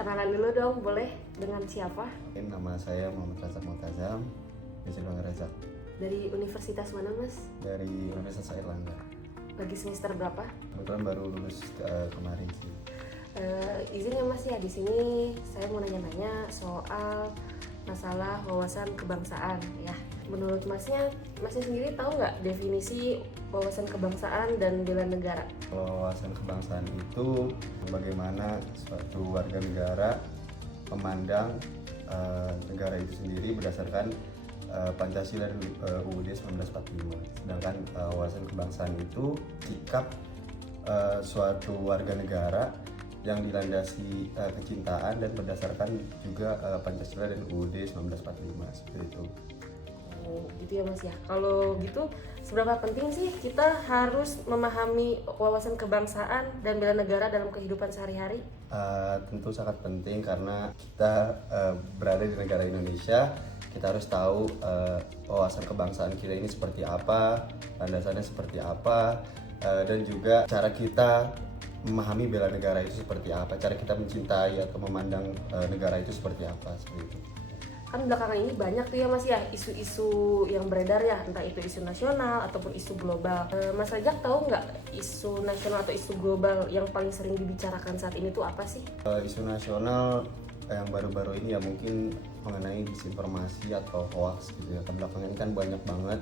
Kenalan dulu dong, boleh? Dengan siapa? Nama saya Muhammad Razak Multazam, biasa dipanggil Razak. Dari universitas mana, Mas? Dari Universitas Airlangga. Lagi semester berapa? Kebetulan baru lulus kemarin sih. Izin ya Mas ya, di sini saya mau nanya-nanya soal masalah wawasan kebangsaan ya. Menurut Masnya sendiri tahu nggak definisi wawasan kebangsaan dan bela negara? Wawasan kebangsaan itu bagaimana suatu warga negara memandang negara itu sendiri berdasarkan Pancasila dan UUD 1945. Sedangkan wawasan kebangsaan itu sikap suatu warga negara yang dilandasi kecintaan dan berdasarkan juga Pancasila dan UUD 1945 seperti itu. Oh, gitu ya Mas ya. Kalau gitu seberapa penting sih kita harus memahami wawasan kebangsaan dan bela negara dalam kehidupan sehari-hari? Tentu sangat penting karena kita berada di negara Indonesia. Kita harus tahu wawasan kebangsaan kita ini seperti apa, landasannya seperti apa, dan juga cara kita memahami bela negara itu seperti apa, cara kita mencintai atau memandang negara itu seperti apa, seperti itu. Kan belakangan ini banyak tuh ya Mas ya isu-isu yang beredar ya, entah itu isu nasional ataupun isu global. Mas Rajak tahu nggak isu nasional atau isu global yang paling sering dibicarakan saat ini tuh apa sih? Isu nasional yang baru-baru ini ya mungkin mengenai disinformasi atau hoax gitu ya. Belakangan ini kan banyak banget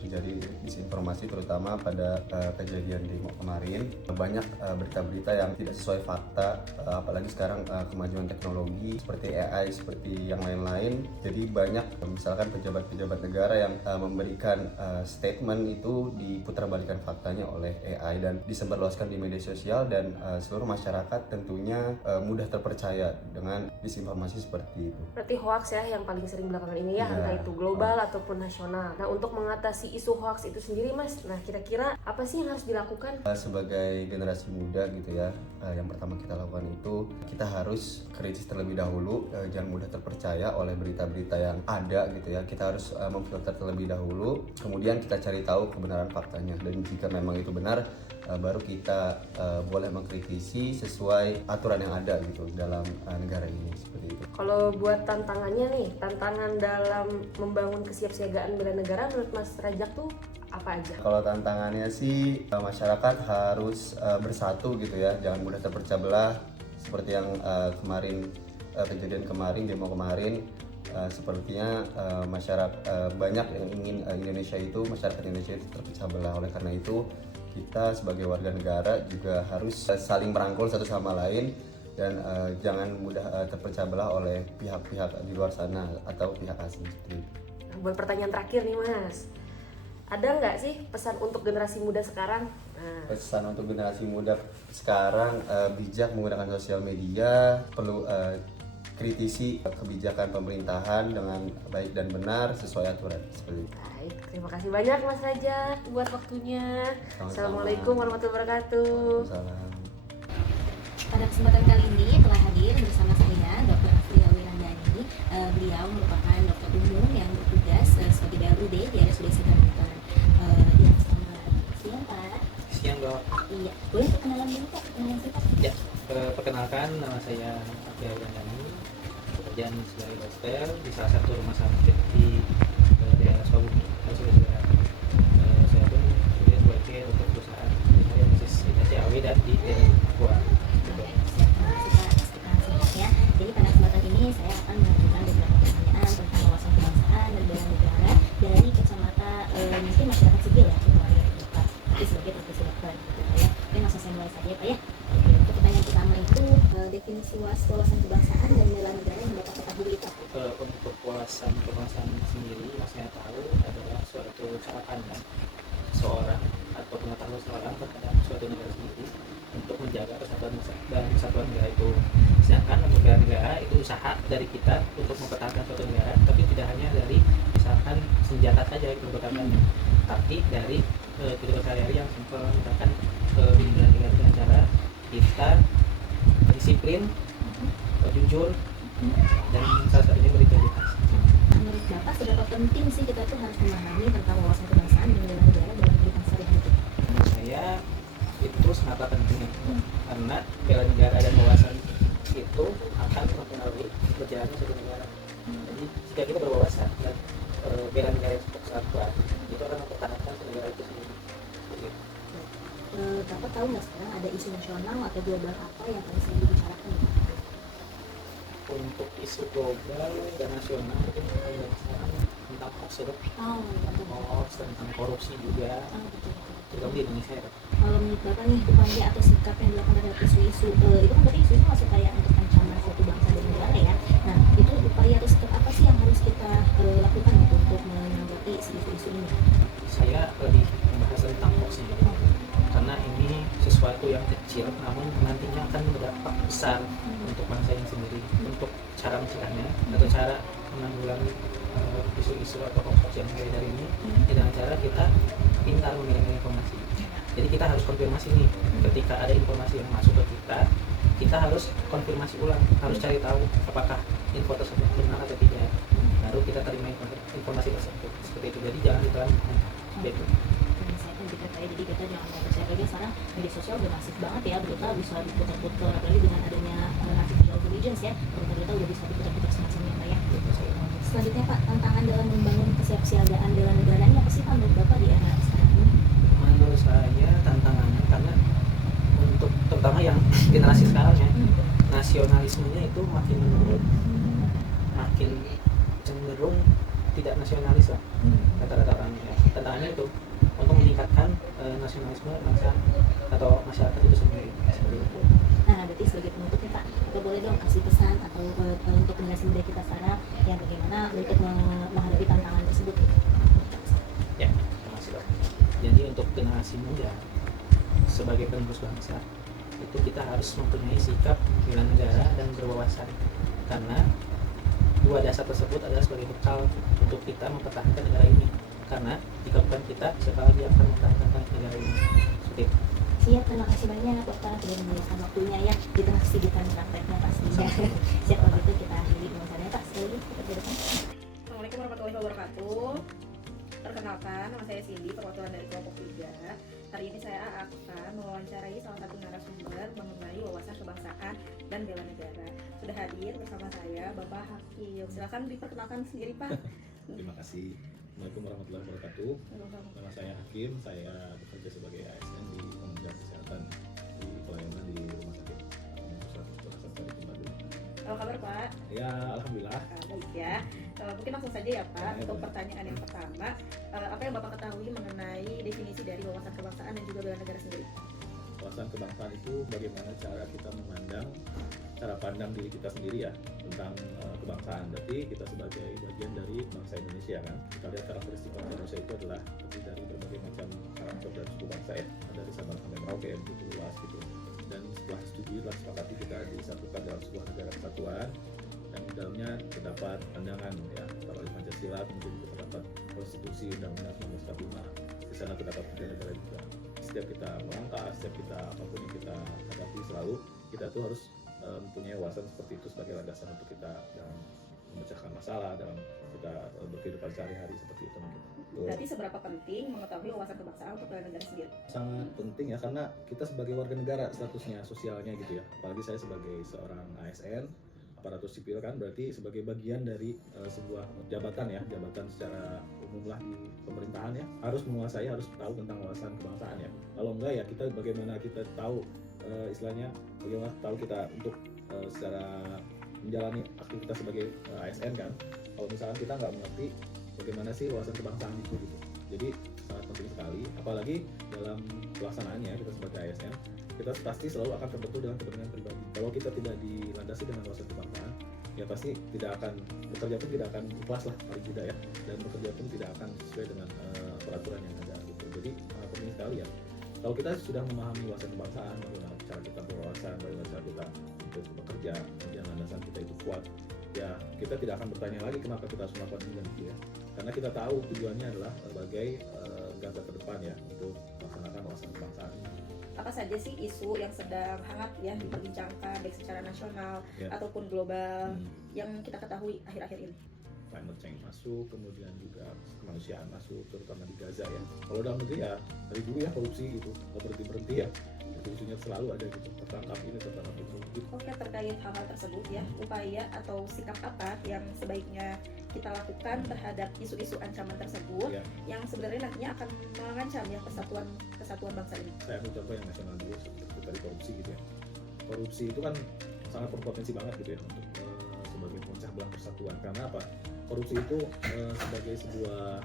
terjadi disinformasi, terutama pada kejadian demo kemarin. Banyak berita-berita yang tidak sesuai fakta, apalagi sekarang kemajuan teknologi seperti AI, seperti yang lain-lain. Jadi banyak misalkan pejabat-pejabat negara yang memberikan statement itu diputarbalikan faktanya oleh AI dan disebarluaskan di media sosial, dan seluruh masyarakat tentunya mudah terpercaya dengan disinformasi seperti itu. Berarti hoax ya yang paling sering belakangan ini ya, entah itu global ataupun nasional. Nah, untuk mengatasi isu hoax itu sendiri Mas, nah kira-kira apa sih yang harus dilakukan? Sebagai generasi muda gitu ya, yang pertama kita lakukan itu kita harus kritis terlebih dahulu, jangan mudah terpercaya oleh berita-berita yang ada gitu ya. Kita harus memfilter terlebih dahulu, kemudian kita cari tahu kebenaran faktanya, dan jika memang itu benar, baru kita boleh mengkritisi sesuai aturan yang ada gitu dalam negara ini, seperti itu. Kalau buat tantangannya nih, tantangan dalam membangun kesiapsiagaan bela negara menurut Mas Rajak tuh apa aja? Kalau tantangannya sih masyarakat harus bersatu gitu ya, jangan mudah terpecah belah seperti yang kejadian kemarin, demo kemarin. Sepertinya masyarakat banyak yang ingin masyarakat Indonesia itu terpecah belah. Oleh karena itu kita sebagai warga negara juga harus saling merangkul satu sama lain, dan jangan mudah terpecah belah oleh pihak-pihak di luar sana atau pihak asing seperti itu. Nah, buat pertanyaan terakhir nih Mas, ada nggak sih pesan untuk generasi muda sekarang? Pesan untuk generasi muda sekarang, bijak menggunakan sosial media, perlu kritisi kebijakan pemerintahan dengan baik dan benar sesuai aturan, seperti itu. Baik, terima kasih banyak Mas Rajak buat waktunya. Sama-sama. Assalamualaikum warahmatullahi wabarakatuh. Salam. Pada kesempatan kali ini telah hadir bersama saya Dr. Afriya Wirandani. Beliau merupakan dokter umum yang bertugas sebagai DLUD di RSUD Sidrap. Selamat siang Pak. Siang Dok. Iya, boleh perkenalan dulu Pak, perkenalan singkat. Ya, perkenalkan nama saya Afriya Wirandani, pekerjaan sebagai dokter di salah satu rumah sakit di daerah Sukabumi, RSUD Sidrap. Saya pun juga sebagai dokter perusahaan dari Universitas AW dan di daerah Papua. Jadi pada kesempatan ini saya akan mengajukan beberapa pertanyaan tentang wawasan kebangsaan dan bela negara dari kacamata mungkin masyarakat sipil ya, warga terdekat, tapi sebagai profesi dokter gitu ya. Oke, langsung saya mulai saja ya Pak ya. Oke, untuk pertanyaan pertama itu definisi wawasan kebangsaan dan bela negara yang Bapak ketahui Pak. Untuk wawasan kebangsaan sendiri, yang saya tahu adalah suatu cara pandang seorang atau pengetahuan seorang terhadap suatu negara sendiri untuk menjaga kesatuan dan kesatuan negara itu. Sedangkan untuk bela negara itu usaha dari kita untuk mempertahankan suatu negara, tapi tidak hanya dari misalkan senjata saja yang dipertahankan, tapi dari kehidupan sehari-hari yang simpel, misalkan bela negara dengan cara kita disiplin, jujur, dan salah satunya berintegritas. Menurut Bapak seberapa penting sih kita tuh harus memahami tentang wawasan kebangsaan dan bela negara dalam kehidupan sehari-hari? Menurut saya itu sangatlah penting, karena bela negara dan wawasan itu global apa yang harus dibicarakan? Untuk isu global dan nasional itu yang sekarang tentang hoax itu, hoax tentang korupsi juga, Betul. terutama di Indonesia ya. Kalau menurut Bapak nih, upaya atau sikap yang dilakukan terhadap isu-isu itu kan berarti isu-isu masuk kayak untuk ancaman suatu bangsa dan negara ya. Nah, itu upaya atau sikap apa sih yang harus kita lakukan gitu untuk menanggapi isu-isu ini? Saya lebih membahas tentang hoax ini, karena ini sesuatu yang kecil namun nantinya akan berdampak besar untuk bangsa yang sendiri. Untuk cara mencegahnya atau cara menanggulangi isu-isu atau hoax yang beredar ini dengan cara kita pintar memilih informasi. Jadi kita harus konfirmasi nih, ketika ada informasi yang masuk ke kita harus konfirmasi ulang, harus cari tahu apakah info tersebut benar atau tidak, baru kita terima informasi tersebut. Seperti itu, jadi jangan ditelan gitu. Saya kan kita kayak jadi kita jangan mau percaya lagi, sekarang media sosial udah masif banget ya, berita bisa diputar-putar, apalagi dengan adanya artificial intelligence ya, berita udah bisa diputar-putar semacamnya Pak ya. Selanjutnya Pak, tantangan dalam membangun kesiapsiagaan bela negara ini apa sih Pak menurut Bapak di era sekarang ini? Menurut saya tantangannya karena untuk terutama yang generasi sekarang ya, nasionalismenya itu makin menurun, makin cenderung tidak nasionalis lah rata-rata orangnya ya. Tantangannya itu untuk meningkatkan nasionalisme bangsa atau masyarakat itu sendiri, seperti itu. Nah, berarti sebagai penutupnya Pak, kita boleh dong kasih pesan atau untuk generasi muda kita sekarang yang bagaimana untuk menghadapi tantangan tersebut? Ya, terima kasih dok. Jadi untuk generasi muda sebagai penerus bangsa itu kita harus mempunyai sikap bela negara dan berwawasan, karena dua dasar tersebut adalah sebagai bekal untuk kita mempertahankan negara ini. Karena jika bukan kita, siapa lagi yang akan mempertahankan negara ini? Seperti itu. Siap, terima kasih banyak Bapak sudah meluangkan waktunya ya di tengah kesibukan prakteknya pastinya. Siap, kalau gitu kita akhiri wawancaranya Pak. Sekali lagi kita ke depan. Assalamualaikum warahmatullahi wabarakatuh. Perkenalkan, nama saya Cindy, perwakilan dari kelompok 3. Hari ini saya akan mewawancarai salah satu narasumber mengenai wawasan kebangsaan dan bela negara. Sudah hadir bersama saya Bapak Hakim. Silakan diperkenalkan sendiri Pak. Terima kasih. Assalamualaikum warahmatullahi wabarakatuh. Nama saya Hakim, saya bekerja sebagai ASN di Kementerian Kesehatan di pelayanan di Rumah Sakit Pusat Hasan Sadikin Bandung. Apa kabar Pak? Ya, alhamdulillah. Baik ya. Mungkin langsung saja ya Pak. Ya, Untuk boleh. pertanyaan yang pertama, apa yang Bapak ketahui mengenai definisi dari wawasan kebangsaan dan juga bela negara sendiri? Wawasan kebangsaan itu bagaimana cara kita memandang, cara pandang diri kita sendiri ya tentang kebangsaan. Berarti kita sebagai bagian dari bangsa Indonesia kan. Kita lihat karakteristik bangsa Indonesia itu adalah terdiri dari berbagai macam karakter dan suku bangsa ya. Dari Sabang sampai Merauke yang begitu luas gitu. Dan setelah studi, telah sepakati kita disatukan dalam sebuah negara kesatuan, dan di dalamnya terdapat pandangan ya oleh Pancasila, kemudian juga terdapat konstitusi Undang-Undang 1945. Di sana terdapat negara juga. Setiap kita melangkah, setiap kita apapun yang kita hadapi, selalu kita tuh harus mempunyai wawasan seperti itu sebagai landasan untuk kita dalam memecahkan masalah, dalam kita berkehidupan sehari-hari seperti itu. Berarti seberapa penting mengetahui wawasan kebangsaan untuk bela negara sendiri? Sangat penting ya, karena kita sebagai warga negara statusnya sosialnya gitu ya. Apalagi saya sebagai seorang ASN, aparatur sipil kan, berarti sebagai bagian dari sebuah jabatan ya, jabatan secara umum lah di pemerintahan ya, harus menguasai, harus tahu tentang wawasan kebangsaan ya. Kalau enggak ya kita bagaimana kita tahu istilahnya bagaimana tahu kita untuk secara menjalani aktivitas sebagai ASN kan, kalau misalkan kita nggak mengerti bagaimana sih wawasan kebangsaan itu gitu. Jadi sangat penting sekali, apalagi dalam pelaksanaannya kita sebagai ASN, kita pasti selalu akan terbentur dengan kepentingan pribadi. Kalau kita tidak dilandasi dengan wawasan kebangsaan, ya pasti tidak akan bekerja pun tidak akan ikhlas lah paling tidak ya, dan bekerja pun tidak akan sesuai dengan peraturan yang ada gitu. Jadi sangat penting sekali ya. Kalau kita sudah memahami wawasan kebangsaan, bagaimana cara kita berwawasan, bagaimana cara kita untuk bekerja, kemudian landasan kita itu kuat, ya kita tidak akan bertanya lagi kenapa kita harus melakukan ini dan itu ya. Karena kita tahu tujuannya adalah sebagai garda terdepan ya untuk melaksanakan wawasan kebangsaan. Apa saja sih isu yang sedang hangat ya diperbincangkan baik secara nasional Ya. ataupun global yang kita ketahui akhir-akhir ini? Climate change masuk, kemudian juga kemanusiaan masuk, terutama di Gaza ya. Kalau dalam negeri ya dari dulu ya korupsi gitu, nggak berhenti ya. Isunya selalu ada gitu, tertangkap ini tertangkap itu. Gitu. Oke, terkait hal-hal tersebut ya, upaya atau sikap apa yang sebaiknya kita lakukan terhadap isu-isu ancaman tersebut Ya. yang sebenarnya nantinya akan mengancam ya kesatuan bangsa ini? Saya ambil contoh yang nasional dulu seperti tadi korupsi gitu ya. korupsi itu kan sangat berpotensi banget gitu ya untuk sebagai pemecah belah persatuan. Karena apa? Korupsi itu sebagai sebuah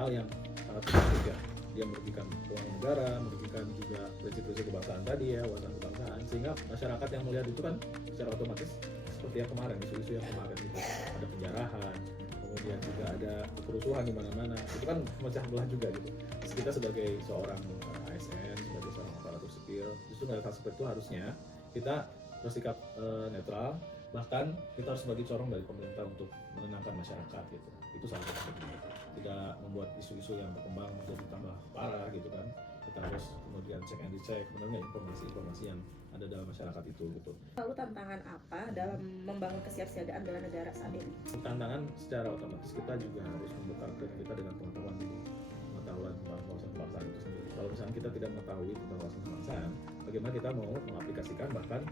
hal yang sangat positif ya. Dia merugikan keuangan negara, merugikan juga prinsip-prinsip kebangsaan tadi ya, wawasan kebangsaan, sehingga masyarakat yang melihat itu kan secara otomatis seperti yang kemarin, isu-isu yang kemarin gitu, ada penjarahan, kemudian juga ada kerusuhan di mana-mana, itu kan memecah belah juga gitu. Terus kita sebagai seorang ASN, sebagai seorang aparatur sipil, justru melihat hal seperti itu harusnya kita bersikap netral, bahkan kita harus sebagai corong dari pemerintah untuk menenangkan masyarakat gitu. Itu salah satunya. Tidak membuat isu-isu yang berkembang menjadi tambah parah gitu kan. Kita harus kemudian cek and dicek benar nggak informasi-informasi yang ada dalam masyarakat itu gitu. Lalu tantangan apa dalam membangun kesiapsiagaan bela negara saat ini? Tantangan secara otomatis kita juga harus membekalkan kita dengan pengetahuan tentang wawasan kebangsaan itu sendiri. Kalau misalnya kita tidak mengetahui tentang wawasan kebangsaan, bagaimana kita mau mengaplikasikan bahkan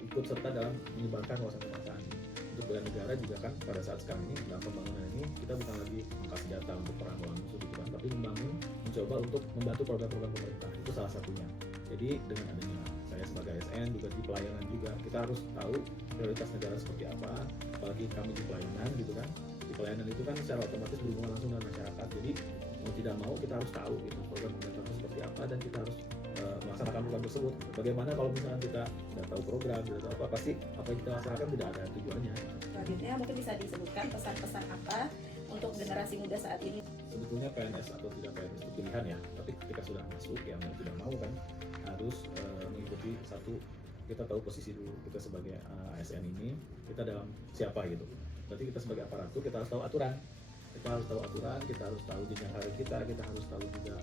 ikut serta dalam menyebarkan wawasan kebangsaan ini. Untuk bela negara juga kan pada saat sekarang ini dalam pembangunan ini kita bukan lagi angkat senjata untuk perang melawan musuh gitu kan, tapi mencoba untuk membantu program-program pemerintah, itu salah satunya. Jadi dengan adanya saya sebagai ASN juga di pelayanan juga, kita harus tahu prioritas negara seperti apa, apalagi kami di pelayanan gitu kan. Di pelayanan itu kan secara otomatis berhubungan langsung dengan masyarakat, jadi mau tidak mau kita harus tahu gitu program pemerintah itu seperti apa, dan kita harus melaksanakan program tersebut. Bagaimana kalau misalnya kita tidak tahu program, tidak tahu apa, pasti apa yang kita laksanakan tidak ada tujuannya. Selanjutnya mungkin bisa disebutkan pesan-pesan apa untuk generasi muda saat ini? Sebetulnya PNS atau tidak PNS itu pilihan ya, tapi ketika sudah masuk yang mau tidak mau kan harus mengikuti satu, kita tahu posisi dulu kita sebagai ASN ini, kita dalam siapa gitu. Berarti kita sebagai aparatur kita harus tahu aturan, kita harus tahu jenjang karir kita harus tahu juga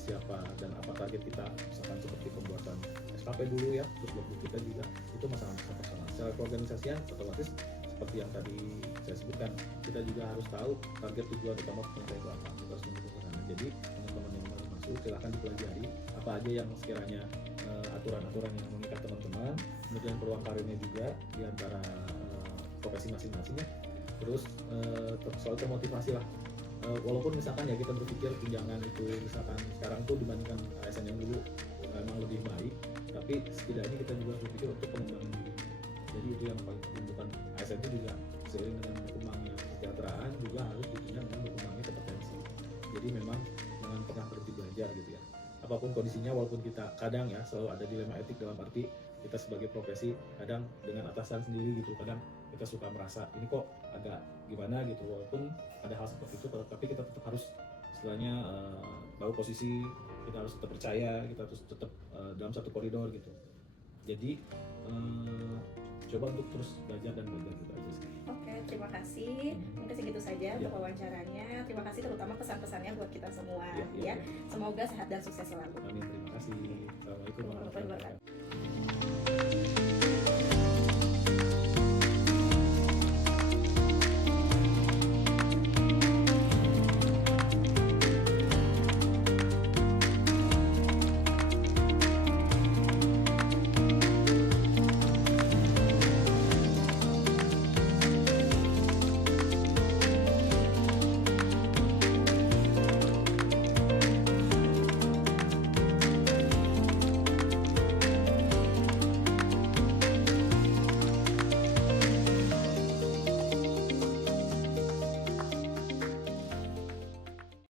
siapa dan apa target kita, misalkan seperti pembuatan SKP dulu ya, terus buku kita juga itu masalah-masalah personal. Secara keorganisasian otomatis seperti yang tadi saya sebutkan, kita juga harus tahu target tujuan utama pemerintah itu apa, kita harus mendukung ke sana. Jadi teman-teman yang baru masuk silahkan dipelajari apa aja yang sekiranya aturan-aturan yang mengikat teman-teman, kemudian peluang karirnya juga di antara profesi masing-masingnya. Terus selalu termotivasi lah, walaupun misalkan ya kita berpikir tunjangan itu misalkan sekarang tuh dibandingkan ASN yang dulu memang lebih baik, tapi setidaknya kita juga harus berpikir untuk pengembangan diri. Jadi itu yang paling penting, bukan ASN itu juga seiring dengan berkembangnya kesejahteraan juga harus ditunjang dengan berkembangnya kompetensi. Jadi memang jangan pernah berhenti belajar gitu ya, apapun kondisinya, walaupun kita kadang ya selalu ada dilema etik dalam arti kita sebagai profesi kadang dengan atasan sendiri gitu, kadang kita suka merasa ini kok agak gimana gitu, walaupun ada hal seperti itu, tapi kita tetap harus istilahnya tahu posisi, kita harus tetap percaya, kita harus tetap dalam satu koridor gitu. Jadi coba untuk terus belajar dan belajar gitu aja sih. Oke, terima kasih. Mungkin segitu saja untuk wawancaranya. Terima kasih terutama pesan-pesannya buat kita semua ya. Semoga sehat dan sukses selalu. Amin, terima kasih. Assalamualaikum warahmatullahi wabarakatuh.